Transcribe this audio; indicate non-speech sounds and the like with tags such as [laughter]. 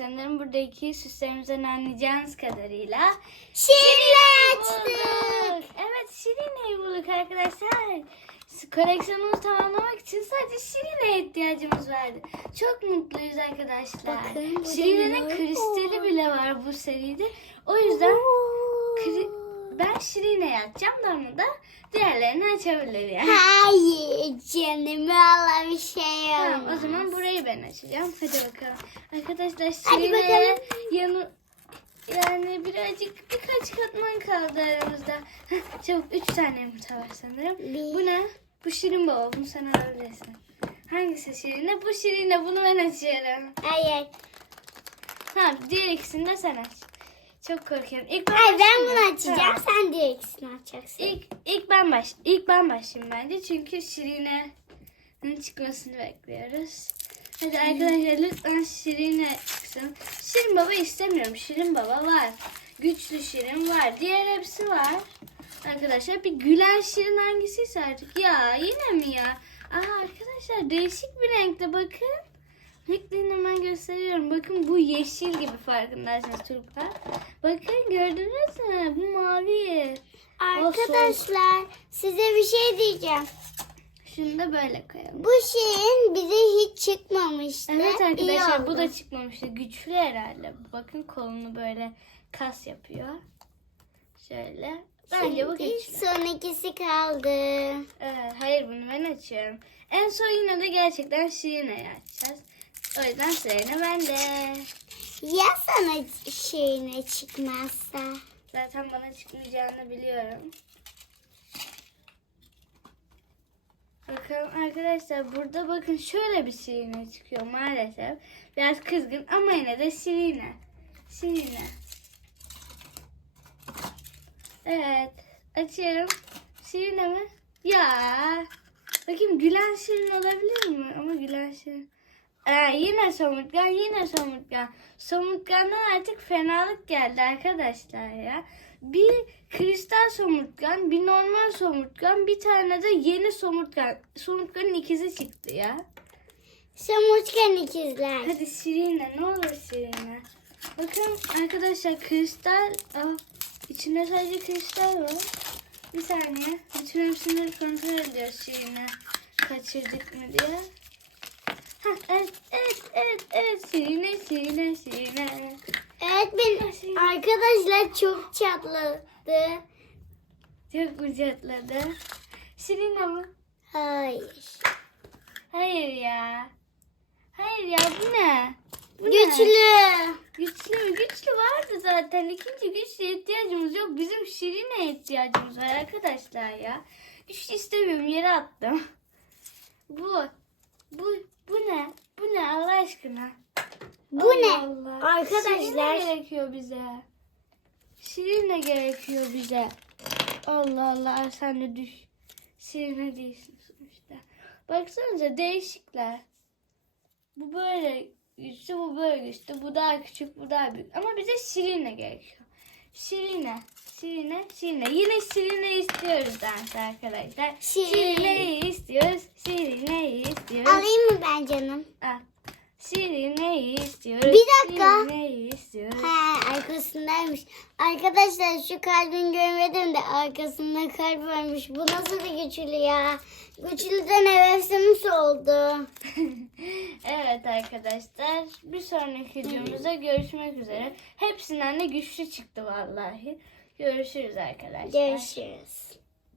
sanırım buradaki süslerimizden anlayacağınız kadarıyla. Şirinler bulduk. Evet Şirine'yi bulduk arkadaşlar. Koleksiyonumuzu tamamlamak için sadece Şirine'ye ihtiyacımız vardı. Çok mutluyuz arkadaşlar. Bakın, Şirine'nin kristali bile var bu seride. O yüzden kri- ben Şirine'yi açacağım da onu da diğerlerini açabilir yani. Hayır canım valla bir şey olmaz. Tamam o zaman burayı ben açacağım. Hadi bakalım. Arkadaşlar Şirine yanı yani birazcık birkaç katman kaldı aramızda. Heh, çabuk üç tane yumurta var sanırım. Bir. Bu ne? Bu Şirin baba. Bunu sen alabilirsin. Hangisi Şirine? Bu Şirine. Bunu ben açıyorum. Hayır. Ha, diğer ikisini de sen aç. Çok korkuyorum. İlk ben Hayır ben bunu açacağım. Tamam. Sen diğer ikisini açacaksın. İlk, ilk ben baş ilk ben başlayayım bence çünkü Şirine'nin çıkmasını bekliyoruz. Hadi arkadaşlar lütfen Şirine çıksın. Şirin baba istemiyorum. Şirin baba var. Güçlü Şirin var. Diğer hepsi var. Arkadaşlar bir gülen Şirin hangisiyse artık. Ya yine mi ya? Aha arkadaşlar değişik bir renkte bakın. Renklerini hemen gösteriyorum. Bakın bu yeşil gibi farkındaysanız çocuklar. Bakın gördünüz mü? Bu mavi. Arkadaşlar size bir şey diyeceğim. Şunu da böyle koyalım. Bu şeyin bize hiç çıkmamıştı. Evet arkadaşlar bu da çıkmamıştı. Güçlü herhalde. Bakın kolunu böyle kas yapıyor. Şöyle. Bence bu güçlü. Son ikisi kaldı. Evet, hayır bunu ben açıyorum. En son yine de gerçekten Şirine'yi açacağız. O yüzden sıra yine bende. Ya sana şeyine çıkmazsa? Zaten bana çıkmayacağını biliyorum. Bakalım arkadaşlar burada bakın şöyle bir Şirine çıkıyor maalesef. Biraz kızgın ama yine de Şirine. Şirine. Evet. Açıyorum. Şirine mi? Ya. Bakayım gülen Şirin olabilir mi? Ama gülen Şirin. Ee, yine somurtkan, yine somurtkan. Somurtkandan artık fenalık geldi arkadaşlar ya. Bir kristal somurtkan, bir normal somurtkan, bir tane de yeni somurtkan. Somurtkanın ikizi çıktı ya. Samurtkan ikizler. Hadi Şirine, ne olur Şirine. Bakın arkadaşlar kristal, Aa, içinde sadece kristal var. Bir saniye, bütün hepsini kontrol ediyoruz Şirine. Kaçırdık mı diye. Hah, evet, evet, evet. Şirine, Şirine, Şirine. Benim arkadaşlar çok çatladı. Çok ucatladı. Şirine mi? Hayır. Hayır ya. Hayır ya, bu ne? Bu ne? Güçlü. Güçlü mü? Güçlü vardı zaten. İkinci güçlüye ihtiyacımız yok. Bizim Şirine'ye ihtiyacımız var arkadaşlar ya. Güçlü istemiyorum. Yere attım. Bu. Bu. Bu ne? Aşkına? Bu Allah ne? Allah. Arkadaşlar. Şirine gerekiyor bize. Şirine gerekiyor bize. Allah Allah sen de düş. Şirine değilsin sonuçta. Baksanıza değişikler. Bu böyle güçlü, bu böyle güçlü. Bu daha küçük, bu daha büyük. Ama bize Şirine gerekiyor. Şirine, Şirine, Şirine. Yine Şirine istiyoruz dans arkadaşlar. Şirin. Şirine'yi istiyoruz. Şirine'yi istiyoruz. Alayım mı ben canım? Al. Şirine'yi istiyoruz. Bir dakika. Şirine'yi istiyoruz. He arkasındaymış. Arkadaşlar şu kalbin görmedim de arkasında kalp varmış. Bu nasıl bir güçlü ya? Güçlüden hevesimiz oldu. [laughs] evet arkadaşlar. Bir sonraki videomuzda görüşmek üzere. Hepsinden de güçlü çıktı vallahi. Görüşürüz arkadaşlar. Görüşürüz.